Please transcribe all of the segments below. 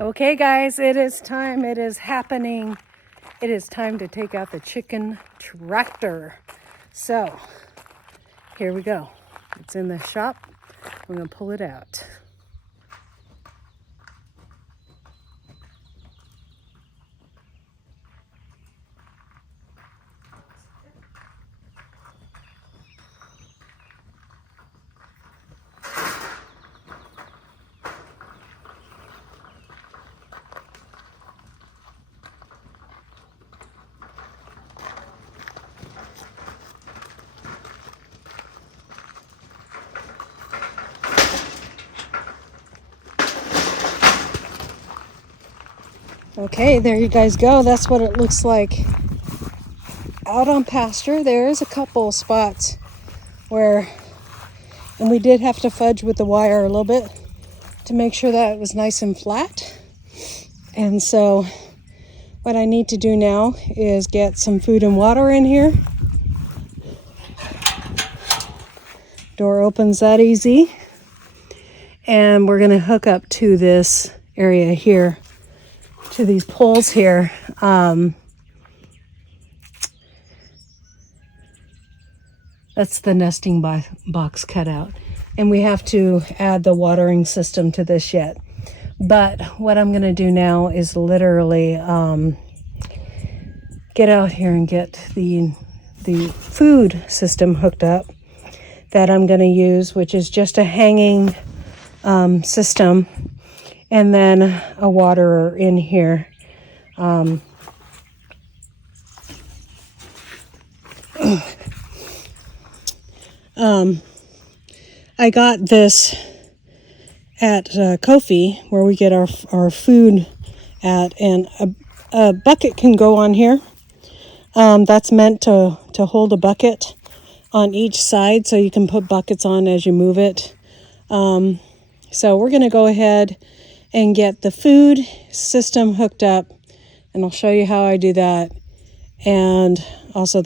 Okay, guys, it is time. It is happening. It is time to take out the chicken tractor. So, here we go. It's in the shop. We're going to pull it out. Okay, there you guys go. That's what it looks like out on pasture. There's a couple spots where, and we did have to fudge with the wire a little bit to make sure that it was nice and flat. And so what I need to do now is get some food and water in here. Door opens that easy. And we're gonna hook up to this area here, to these poles here. That's the nesting box cut out. And we have to add the watering system to this yet. But what I'm gonna do now is literally get out here and get the food system hooked up that I'm gonna use, which is just a hanging system, and then a waterer in here. I got this at Kofi, where we get our food at, and a bucket can go on here. That's meant to hold a bucket on each side, so you can put buckets on as you move it. So we're going to go ahead and get the food system hooked up, and I'll show you how I do that, and also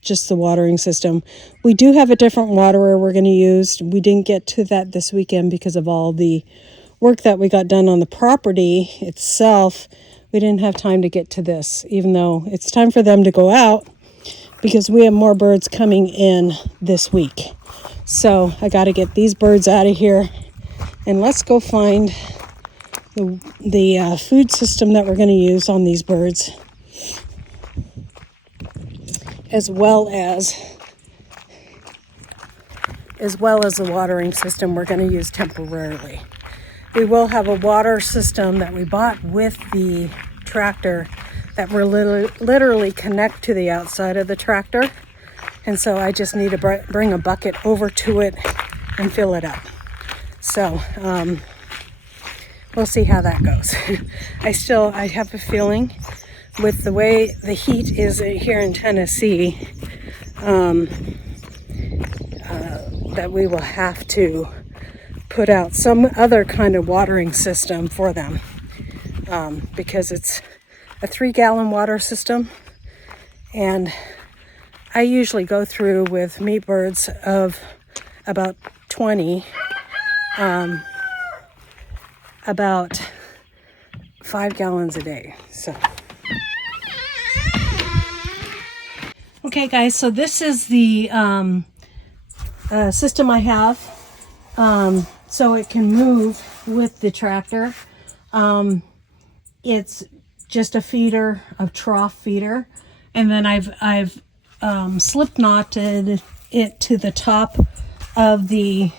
just the watering system. We do have a different waterer we're going to use. We didn't get to that this weekend because of all the work that we got done on the property itself. We didn't have time to get to this, even though it's time for them to go out because we have more birds coming in this week. So I got to get these birds out of here, and let's go find the food system that we're going to use on these birds, as well as the watering system we're going to use temporarily. We will have a water system that we bought with the tractor that we're literally connect to the outside of the tractor. And so I just need to bring a bucket over to it and fill it up. So we'll see how that goes. I have a feeling with the way the heat is here in Tennessee, that we will have to put out some other kind of watering system for them, because it's a 3-gallon water system, and I usually go through with meat birds of about 20, about 5 gallons a day. So okay, guys, so this is the system I have, so it can move with the tractor. It's just a feeder, a trough feeder, and then I've slip knotted it to the top of the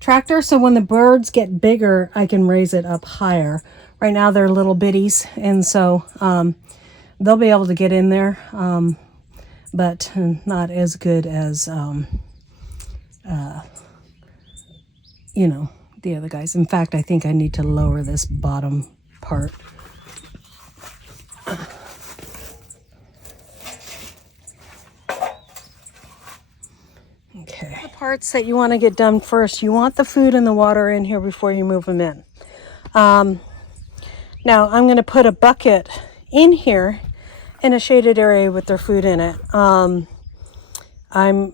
tractor, so when the birds get bigger, I can raise it up higher. Right now they're little bitties, and so they'll be able to get in there, but not as good as the other guys. In fact, I think I need to lower this bottom part. Okay. The parts that you want to get done first, you want the food and the water in here before you move them in. Now I'm going to put a bucket in here in a shaded area with their food in it. I'm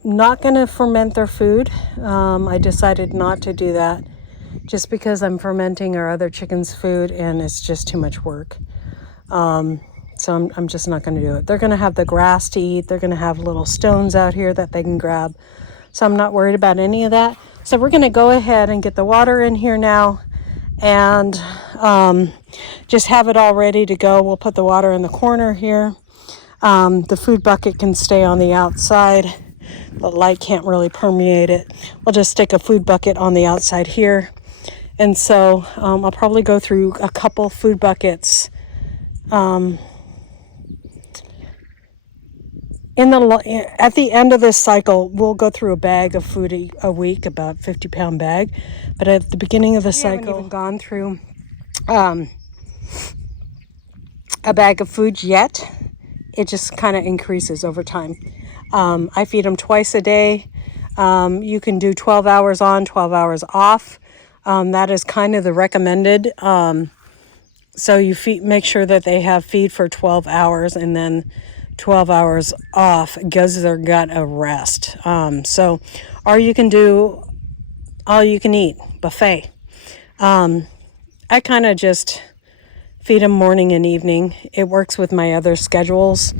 not going to ferment their food. I decided not to do that just because I'm fermenting our other chickens' food and it's just too much work. So I'm just not going to do it. They're going to have the grass to eat. They're going to have little stones out here that they can grab. So I'm not worried about any of that. So we're going to go ahead and get the water in here now and just have it all ready to go. We'll put the water in the corner here. The food bucket can stay on the outside. The light can't really permeate it. We'll just stick a food bucket on the outside here. And so I'll probably go through a couple food buckets at the end of this cycle. We'll go through a bag of food a week, about 50-pound bag. But at the beginning of the cycle, we haven't even gone through a bag of food yet. It just kind of increases over time. I feed them twice a day. You can do 12 hours on, 12 hours off. That is kind of the recommended. So you make sure that they have feed for 12 hours and then 12 hours off, gives their gut a rest. Or you can do all you can eat, buffet. I kind of just feed them morning and evening. It works with my other schedules.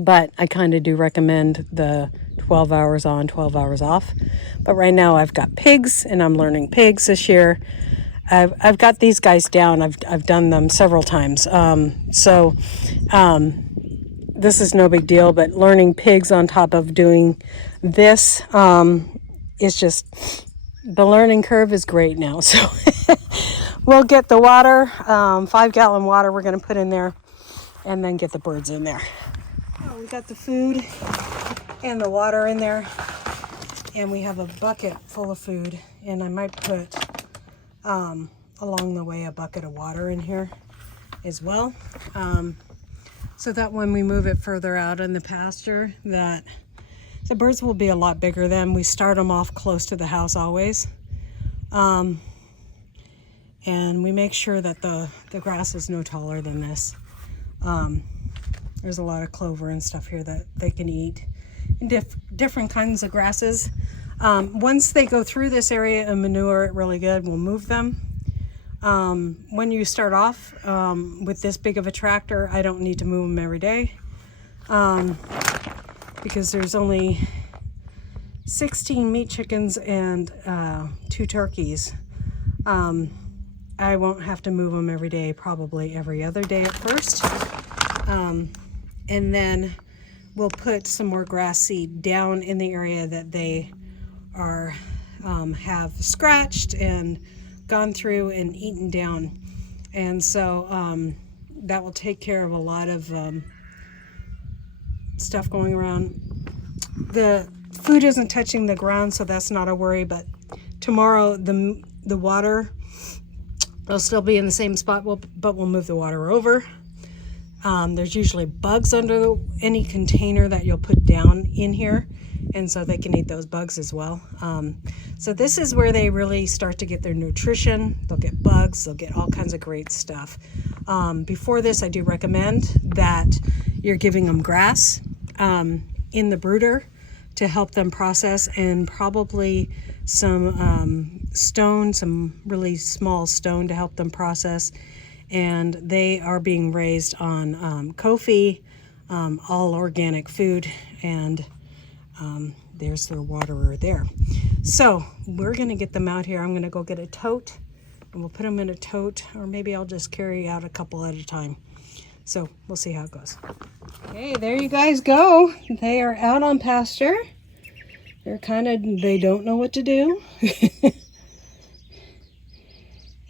But I kind of do recommend the 12 hours on, 12 hours off. But right now I've got pigs and I'm learning pigs this year. I've got these guys down. I've done them several times. This is no big deal, but learning pigs on top of doing this is just, the learning curve is great now. So we'll get the water, 5-gallon water we're going to put in there, and then get the birds in there. We got the food and the water in there, and we have a bucket full of food, and I might put along the way a bucket of water in here as well, so that when we move it further out in the pasture, that the birds will be a lot bigger then. We start them off close to the house always, and we make sure that the grass is no taller than this. There's a lot of clover and stuff here that they can eat, and different kinds of grasses. Once they go through this area and manure it really good, we'll move them. When you start off with this big of a tractor, I don't need to move them every day, because there's only 16 meat chickens and 2 turkeys. I won't have to move them every day, probably every other day at first. And then we'll put some more grass seed down in the area that they are have scratched and gone through and eaten down. And so that will take care of a lot of stuff going around. The food isn't touching the ground, so that's not a worry, but tomorrow the water will still be in the same spot, but we'll move the water over. There's usually bugs under any container that you'll put down in here, and so they can eat those bugs as well. So this is where they really start to get their nutrition. They'll get bugs, they'll get all kinds of great stuff. Before this, I do recommend that you're giving them grass in the brooder to help them process, and probably some stone, some really small stone to help them process. And they are being raised on Ko-fi, all organic food, and there's their waterer there. So we're going to get them out here. I'm going to go get a tote, and we'll put them in a tote, or maybe I'll just carry out a couple at a time. So we'll see how it goes. Okay, there you guys go. They are out on pasture. They don't know what to do.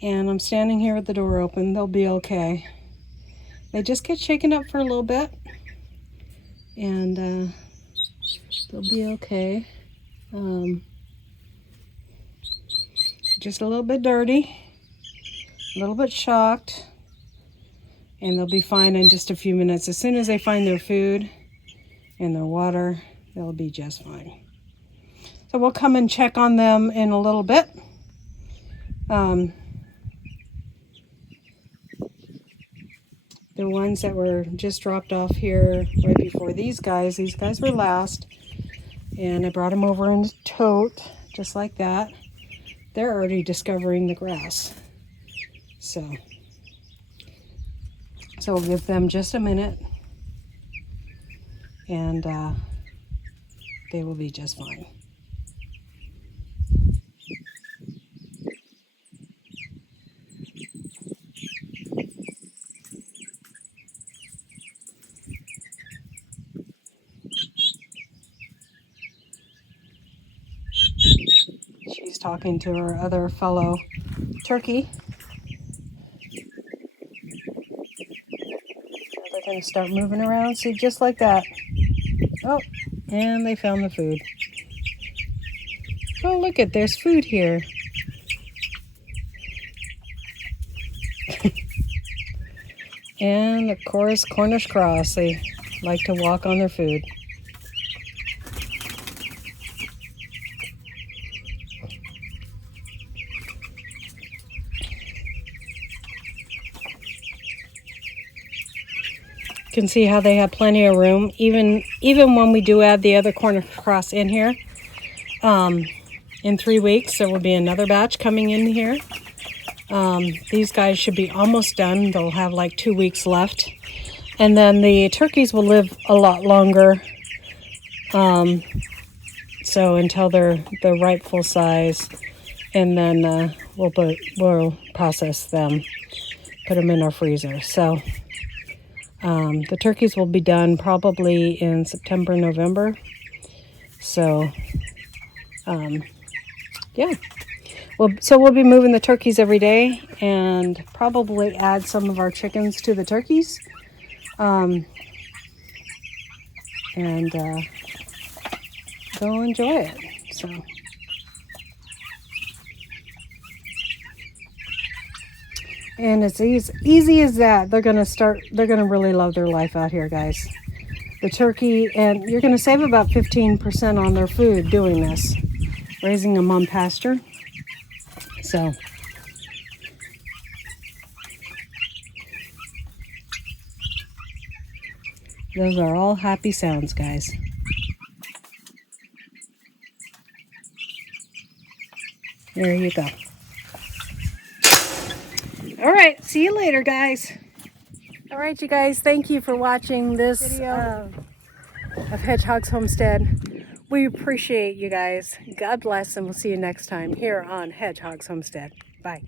And I'm standing here with the door open. They'll be okay. They just get shaken up for a little bit, and they'll be okay. Just a little bit dirty, a little bit shocked, and they'll be fine in just a few minutes. As soon as they find their food and their water, they'll be just fine. So we'll come and check on them in a little bit. The ones that were just dropped off here right before these guys were last, and I brought them over in a tote just like that. they're already discovering the grass. So we'll give them just a minute, and they will be just fine. She's talking to her other fellow turkey. They're going to start moving around. See, just like that. Oh, and they found the food. Oh, look at, there's food here. And of course, Cornish cross. They like to walk on their food. You can see how they have plenty of room, even when we do add the other Cornish cross in here. In 3 weeks, there will be another batch coming in here. These guys should be almost done. They'll have like 2 weeks left. And then the turkeys will live a lot longer. So until they're the rightful size. And then we'll process them, put them in our freezer. So the turkeys will be done probably in September, November. So, yeah. So we'll be moving the turkeys every day and probably add some of our chickens to the turkeys. And go enjoy it. So. And it's easy as that. They're gonna really love their life out here, guys. The turkey, and you're gonna save about 15% on their food doing this, raising them on pasture. So those are all happy sounds, guys. There you go. All right, see you later, guys. All right, you guys, thank you for watching this video of Hedgehog's Homestead. We appreciate you guys. God bless, and we'll see you next time here on Hedgehog's Homestead. Bye.